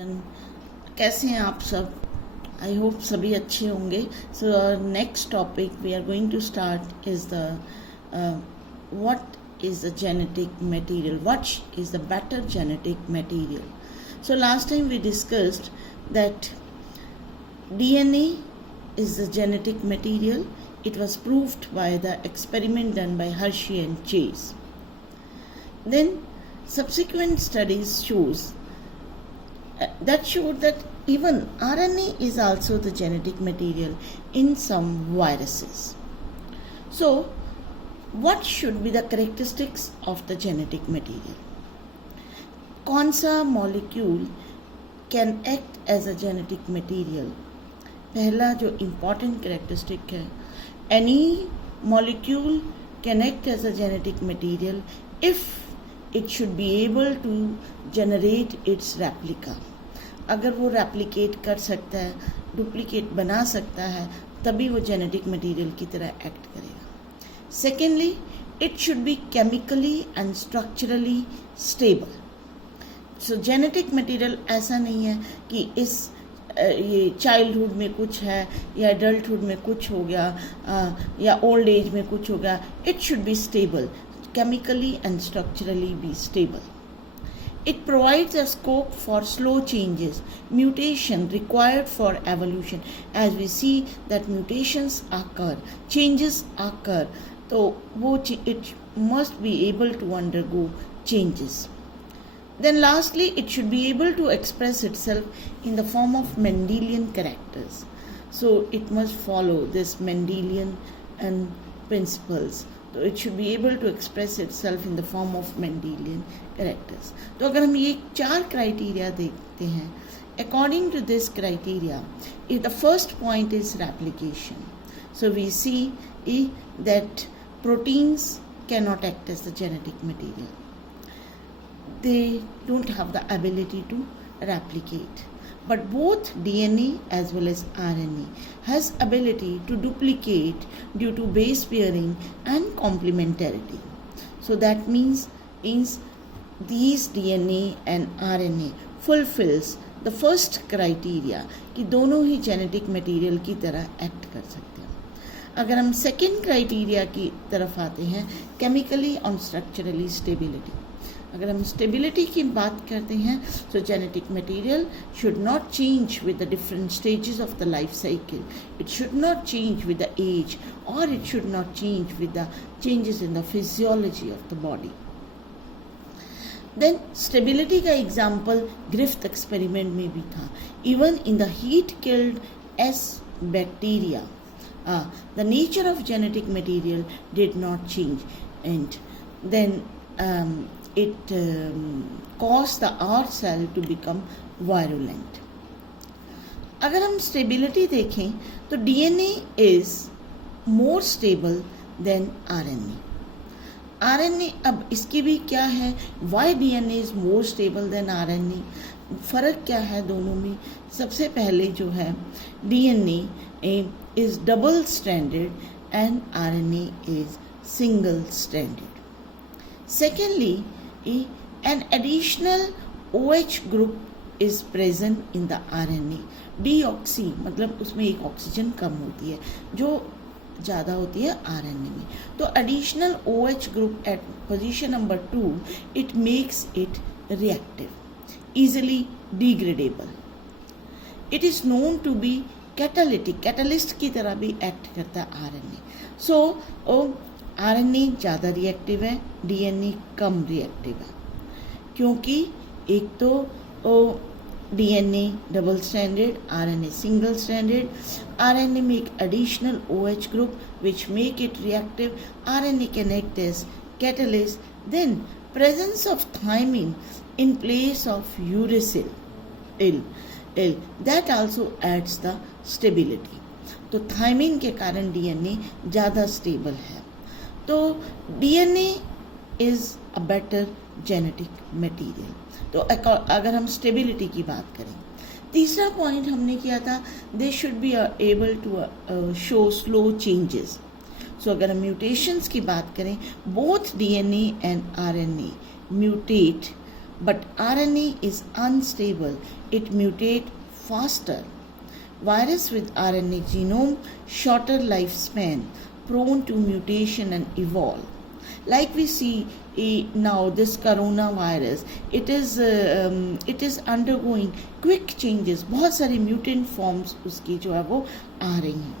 And कैसे हैं आप सब? आई होप सभी अच्छे होंगे. So next topic we are going to start is the what is the genetic material, what is the better genetic material. So last time we discussed that DNA is the genetic material. It was proved by the experiment done by Hershey and Chase. Then subsequent studies that showed that even RNA is also the genetic material in some viruses. So, what should be the characteristics of the genetic material? कौन सा molecule can act as a genetic material? पहला जो important characteristic है, any molecule can act as a genetic material if it should be able to generate its replica. अगर वो replicate कर सकता है, duplicate बना सकता है, तभी वो genetic material की तरह act करेगा. Secondly, it should be chemically and structurally stable. So genetic material ऐसा नहीं है कि ये चाइल्डहुड में कुछ है या एडल्टहुड में कुछ हो गया या ओल्ड एज में कुछ हो गया. It should be stable, chemically and structurally be stable. It provides a scope for slow changes, mutation required for evolution. As we see that mutations occur, changes occur, so it must be able to undergo changes. Then lastly, it should be able to express itself in the form of Mendelian characters. So it must follow this Mendelian and principles. तो it should be able to express itself in the form of Mendelian characters. तो अगर हम ये 4 criteria देखते हैं, according to this criteria if the first point is replication. So we see that proteins cannot act as the genetic material. They don't have the ability to replicate, but both DNA as well as RNA has ability to duplicate due to base pairing and complementarity. So that means these DNA and RNA fulfills the first criteria कि दोनों ही genetic material की तरह act कर सकते हैं. अगर हम second criteria की तरफ आते हैं, chemically and structurally stability. अगर हम स्टेबिलिटी की बात करते हैं, तो genetic material should not change with the different stages of the life cycle. It should not change with the age और it should not change with the changes in the physiology of the body. Then stability का example Griffith experiment में भी था. Even in the heat killed S bacteria the nature of genetic material did not change and then it caused the R cell to become virulent. अगर हम stability देखें तो DNA is more stable than RNA. RNA अब इसकी भी क्या है, why DNA is more stable than RNA? फ़र्क क्या है दोनों में? सबसे पहले जो है DNA is double stranded and RNA is single stranded. Secondly, an additional OH group is present in the RNA. Deoxy मतलब उसमें एक ऑक्सीजन कम होती है जो ज़्यादा होती है RNA में. तो additional OH group at position number 2 it makes it reactive, easily degradable. It is known to be catalytic, catalyst की तरह भी act करता है RNA. So RNA ज़्यादा रिएक्टिव है, DNA कम रिएक्टिव है, क्योंकि एक तो DNA double standard, RNA single standard. RNA में एक additional OH group which make it reactive. RNA can act as catalyst. Then presence of thymine in place of uracil that also adds the stability. तो थायमिन के कारण DNA ज़्यादा stable है. तो DNA is a better genetic material. तो अगर हम स्टेबिलिटी की बात करें, तीसरा पॉइंट हमने किया था, they should be able to show slow changes. So अगर हम म्यूटेशंस की बात करें, both DNA and RNA mutate but RNA is unstable. It mutates faster. Virus with RNA genome, shorter lifespan, prone to mutation and evolve. Like we see now this coronavirus, it is undergoing quick changes. बहुत सारी mutant forms उसकी जो है वो आ रही हैं.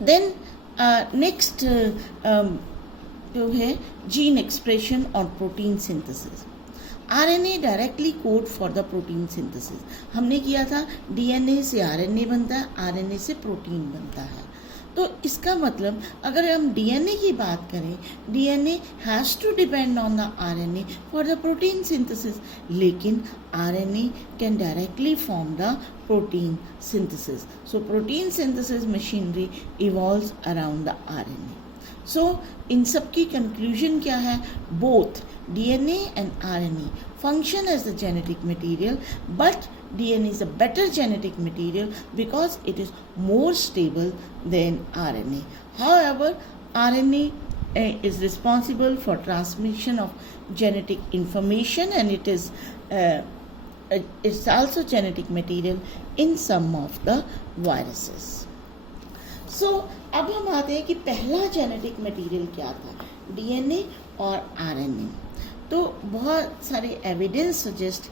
Then next जो है gene expression और protein synthesis. RNA directly code for the protein synthesis. हमने किया था DNA से RNA बनता है, RNA से प्रोटीन बनता है. तो इसका मतलब अगर हम DNA की बात करें, DNA has to depend on the RNA for the protein synthesis, लेकिन RNA can directly form the protein synthesis. So protein synthesis machinery evolves around the RNA. So इन सब की कंक्लूजन क्या है? Both DNA and RNA function as the genetic material, but DNA is a better genetic material because it is more stable than RNA. However, RNA is responsible for transmission of genetic information, and it's also genetic material in some of the viruses. So, अब हम आते हैं कि पहला genetic material क्या था, DNA और RNA. तो बहुत सारे एविडेंस सजेस्ट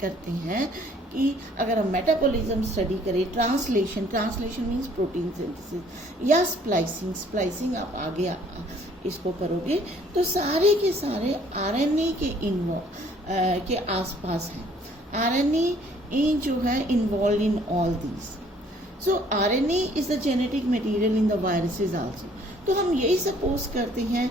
करते हैं कि अगर हम मेटाबॉलिज्म स्टडी करें, ट्रांसलेशन मीन्स प्रोटीन सिंथेसिस या स्प्लाइसिंग आप आगे इसको करोगे तो सारे के सारे RNA के आसपास हैं. RNA जो है involve in all these. So RNA is the genetic material in the viruses also. तो हम यही सपोज करते हैं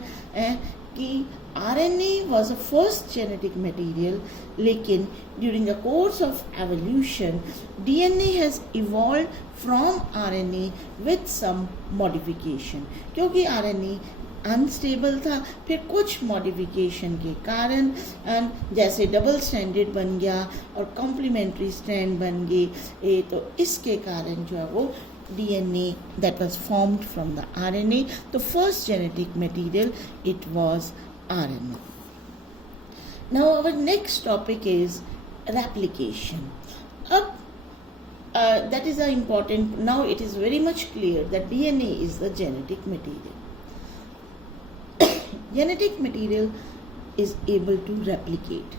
कि RNA was the first genetic material, लेकिन during the course of evolution, DNA has evolved from RNA with some modification. क्योंकि RNA unstable था, फिर कुछ मॉडिफिकेशन के कारण जैसे डबल स्ट्रैंडेड बन गया और कॉम्प्लीमेंट्री स्ट्रैंड बन गए, तो इसके कारण जो है वो DNA that was formed from the RNA, the first genetic material, it was RNA. Now our next topic is replication. That is important. Now it is very much clear that DNA is the genetic material. Genetic material is able to replicate.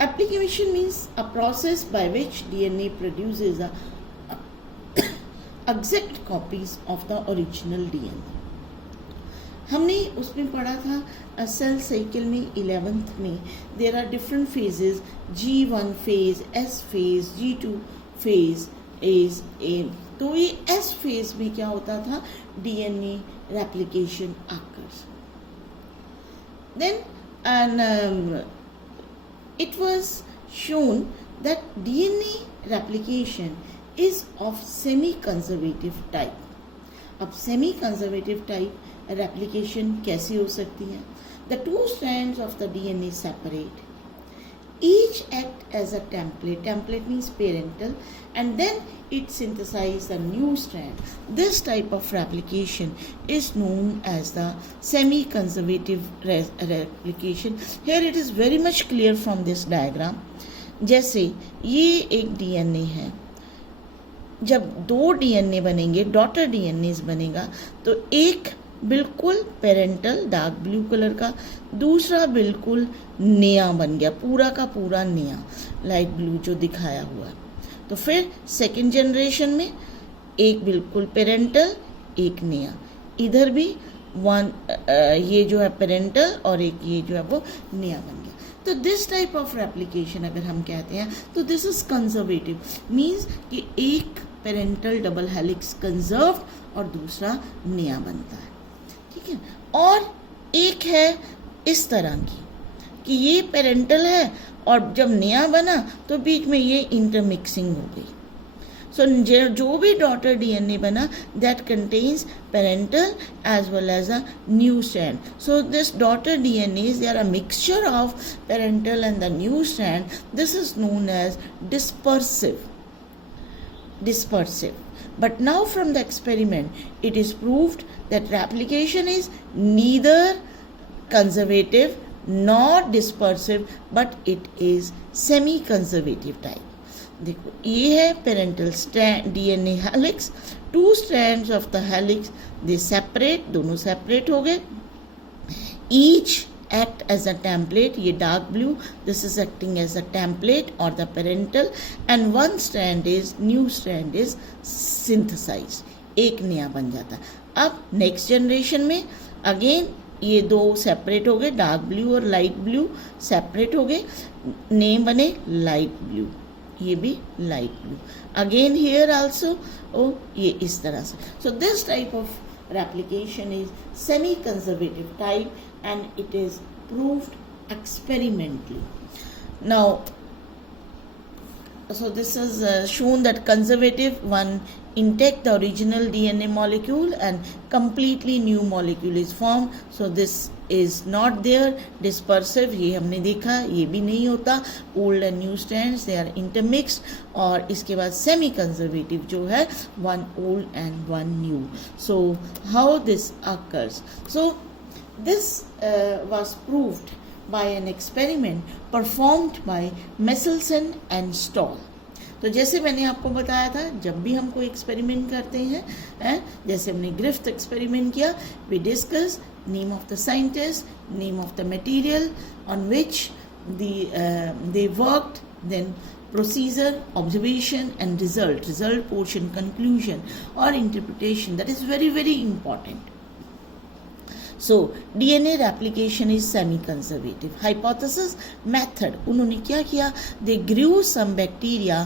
Application means a process by which DNA produces exact copies of the original DNA. हमने उसमें पढ़ा था cell cycle में 11th में there are different phases, G1 phase, S phase, G2 phase is a. तो ये S phase में क्या होता था? DNA replication occurs. Then it was shown that DNA replication is of semi-conservative type. अब semi-conservative type replication कैसे हो सकती है? The two strands of the DNA separate. Each act as a template. Template means parental, and then it synthesizes a new strand. This type of replication is known as the semi-conservative replication. Here it is very much clear from this diagram. जैसे ये एक DNA है, जब दो DNA बनेंगे, daughter DNAs बनेगा, तो एक बिल्कुल पेरेंटल डार्क ब्लू कलर का, दूसरा बिल्कुल नया बन गया, पूरा का पूरा नया लाइट ब्लू जो दिखाया हुआ है. तो फिर सेकेंड जनरेशन में एक बिल्कुल पेरेंटल, एक नया, इधर भी ये जो है पेरेंटल और एक ये जो है वो नया बन गया. तो दिस टाइप ऑफ रेप्लिकेशन अगर हम कहते हैं तो दिस इज कंजर्वेटिव, मीन्स कि एक पेरेंटल डबल हेलिक्स कंजर्व्ड और दूसरा नया बनता है. ठीक है. और एक है इस तरह की कि ये पेरेंटल है और जब नया बना तो बीच में ये इंटरमिक्सिंग हो गई. सो जो भी डॉटर DNA बना that contains parental as well as a new strand. So this daughter DNAs, they are a mixture of parental and the new strand. This is known as dispersive. But now from the experiment, it is proved that replication is neither conservative not dispersive but it is semi conservative type. देखो ये है parental DNA helix, 2 strands of the helix they separate, दोनों separate हो गए। Each act as a template, ये dark blue, this is acting as a template or the parental, and one strand is new strand is synthesized, एक नया बन जाता है। अब नेक्स्ट जनरेशन में अगेन ये 2 सेपरेट हो गए, डार्क ब्लू और लाइट ब्लू सेपरेट हो गए, नेम बने लाइट ब्लू, ये भी light blue. Again here also ओ ये इस तरह से। So this type of replication is semi-conservative type and it is proved experimentally. Now, so this is shown that conservative one intact the original DNA molecule and completely new molecule is formed. So this is not there. Dispersive ये हमने देखा, ये भी नहीं होता। old and new strands they are intermixed। और इसके बाद semi conservative जो है one old and one new। So how this occurs? So this was proved by an experiment performed by Michelson and Stoll। तो जैसे मैंने आपको बताया था, जब भी हम कोई एक्सपेरिमेंट करते हैं, जैसे हमने ग्रिफ्थ एक्सपेरिमेंट किया, we discuss name of the scientist, name of the material on which they worked, then procedure, observation and result portion, conclusion और interpretation. That is very very important. So DNA replication is semi-conservative. Hypothesis method, उन्होंने क्या किया? They grew some bacteria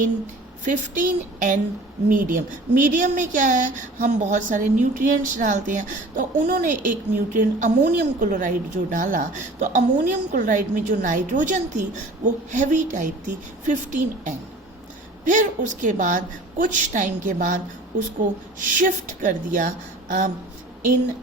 in 15N medium. Medium में क्या है, हम बहुत सारे न्यूट्रिएंट्स डालते हैं, तो उन्होंने एक न्यूट्रिएंट अमोनियम क्लोराइड जो डाला, तो अमोनियम क्लोराइड में जो नाइट्रोजन थी वो हैवी टाइप थी 15N। फिर उसके बाद कुछ टाइम के बाद उसको शिफ्ट कर दिया इन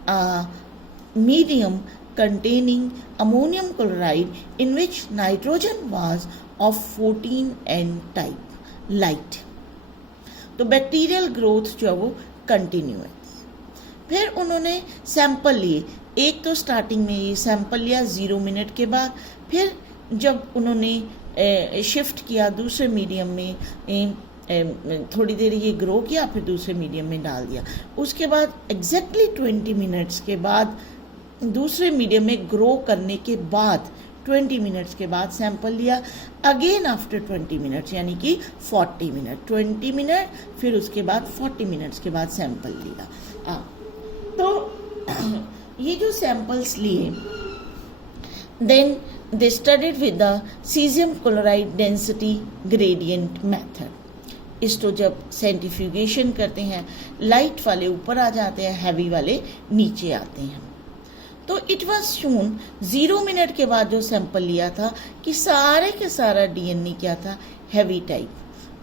medium containing ammonium chloride in which nitrogen was of 14N type light। तो बैक्टीरियल ग्रोथ जो है वो कंटिन्यू है। फिर उन्होंने सैंपल लिए, एक तो स्टार्टिंग में ये सैंपल लिया 0 मिनट के बाद, फिर जब उन्होंने शिफ्ट किया दूसरे मीडियम में, थोड़ी देर ये ग्रो किया, फिर दूसरे मीडियम में डाल दिया। उसके बाद एग्जैक्टली 20 मिनट्स के बाद दूसरे मीडियम में ग्रो करने के बाद 20 मिनट्स के बाद सैंपल लिया, अगेन आफ्टर 20 मिनट्स, यानी कि 40 मिनट, 20 मिनट फिर उसके बाद 40 मिनट्स के बाद सैंपल लिया। तो ये जो सैंपल्स लिए, then they studied with the caesium chloride density gradient method. इसको जब सेंट्रीफ्यूगेशन करते हैं, लाइट वाले ऊपर आ जाते हैं, हैवी वाले नीचे आते हैं। तो इट वाज शोन 0 मिनट के बाद जो सैंपल लिया था कि सारे के सारा डीएनए क्या था, हैवी टाइप,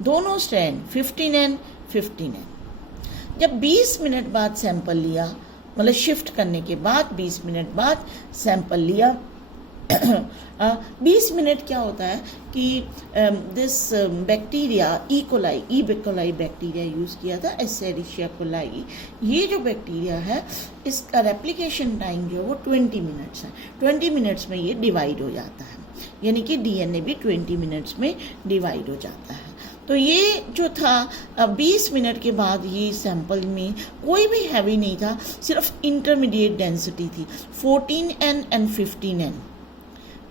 दोनों स्ट्रैंड 15N 15N। जब 20 मिनट बाद सैंपल लिया, मतलब शिफ्ट करने के बाद 20 मिनट बाद सैंपल लिया, 20 मिनट क्या होता है कि this bacteria E coli bacteria use किया था, एस्चेरिशिया कोलाई। ये जो बैक्टीरिया है इसका रेप्लिकेशन टाइम जो है वो 20 मिनट्स है। 20 मिनट्स में ये डिवाइड हो जाता है, यानी कि डीएनए भी 20 मिनट्स में डिवाइड हो जाता है। तो ये जो था 20 मिनट के बाद ये सैंपल में कोई भी हैवी नहीं था, सिर्फ इंटरमीडिएट डेंसिटी थी 14N एंड 15N।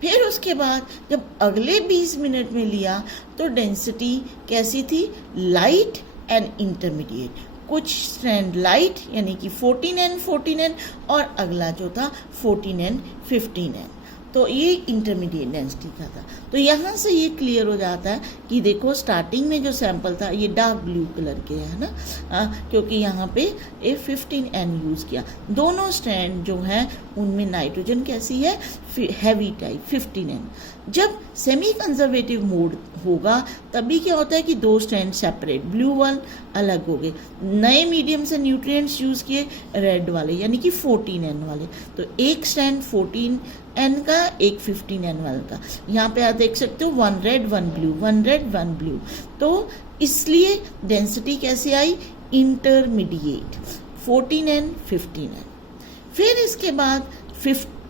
फिर उसके बाद जब अगले 20 मिनट में लिया तो डेंसिटी कैसी थी, लाइट एंड इंटरमीडिएट। कुछ स्ट्रैंड लाइट यानी कि 14N और अगला जो था 14N 15N। तो ये इंटरमीडिएट डेंसिटी का था। तो यहाँ से ये क्लियर हो जाता है कि देखो स्टार्टिंग में जो सैंपल था ये डार्क ब्लू कलर के है ना, क्योंकि यहाँ पे ये 15N यूज़ किया। दोनों स्ट्रैंड जो हैं उनमें नाइट्रोजन कैसी है, हैवी टाइप 15N। जब सेमी कंजर्वेटिव मोड होगा तभी क्या होता है कि 2 स्ट्रैंड सेपरेट, ब्लू वन अलग हो गए, नए मीडियम से न्यूट्रिएंट्स यूज़ किए रेड वाले यानी कि 14N वाले। तो एक स्ट्रैंड 14N का, एक 15N वाले का। यहाँ पे आप देख सकते हो 1 रेड 1 ब्लू, 1 रेड 1 ब्लू। तो इसलिए डेंसिटी कैसे आई, इंटरमीडिएट 14N 15N। फिर इसके बाद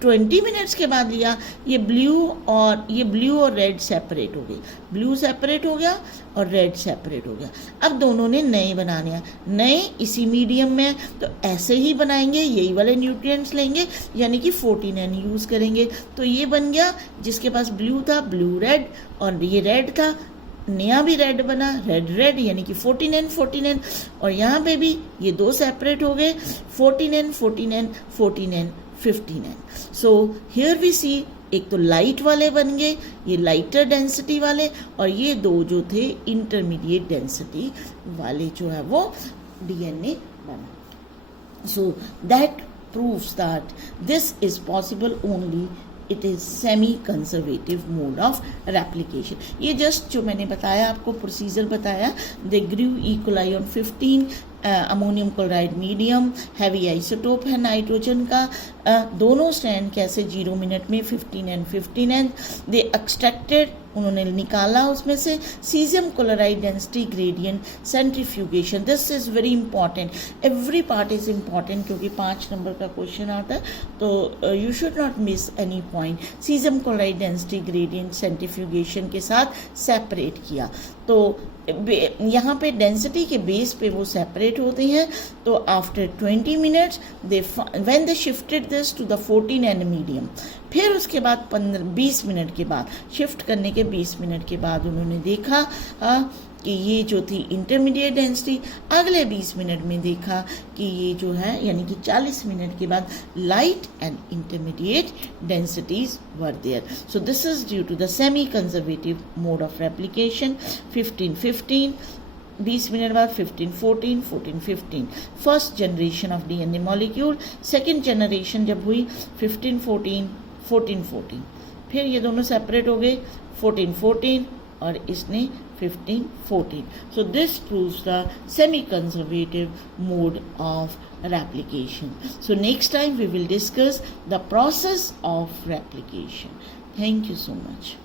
20 मिनट्स के बाद लिया, ये ब्लू और रेड सेपरेट हो गए, ब्लू सेपरेट हो गया और रेड सेपरेट हो गया। अब दोनों ने नए बनाने हैं, नए इसी मीडियम में, तो ऐसे ही बनाएंगे, यही वाले न्यूट्रिएंट्स लेंगे, यानी कि 14N यूज़ करेंगे। तो ये बन गया, जिसके पास ब्लू था ब्लू रेड, और ये रेड था, नया भी रेड बना, रेड रेड, यानी कि 14N, और यहाँ पे भी ये दो सेपरेट हो गए, 14N 15N। So here we सी, एक तो लाइट वाले बन गए, ये लाइटर डेंसिटी वाले, और ये दो जो थे इंटरमीडिएट डेंसिटी वाले जो है वो DNA बना। So that proves that this is possible only it is semi conservative mode of replication। ये जस्ट जो मैंने बताया आपको प्रोसीजर बताया, they grew E. coli on 15 ammonium chloride medium, heavy isotope है नाइट्रोजन का, दोनों स्ट्रैंड कैसे 0 मिनट में 15N दे एक्सट्रैक्टेड, उन्होंने निकाला उसमें से caesium chloride density gradient centrifugation. This is very important, every part is important, क्योंकि 5 नंबर का क्वेश्चन आता है, तो you should not miss any point. Caesium chloride density gradient centrifugation के साथ सेपरेट किया, तो यहाँ पे डेंसिटी के बेस पे वो सेपरेट होते हैं। तो after 20 minutes when they shifted this to the 14N medium, फिर उसके बाद 20 मिनट के बाद, शिफ्ट करने के 20 मिनट के बाद उन्होंने देखा कि ये जो थी इंटरमीडिएट डेंसिटी, अगले 20 मिनट में देखा कि ये जो है, यानी कि 40 मिनट के बाद light and intermediate densities were there. So this is due to the semi conservative mode of replication. 15-15, 20 minute बाद 15-14, 14-15, first generation of DNA molecule. Second generation जब हुई 15-14, 14-14, फिर ये दोनों सेपरेट हो गए 14-14 और इसने 15-14. So this proves the semi-conservative mode of replication. So next time we will discuss the process of replication. Thank you so much.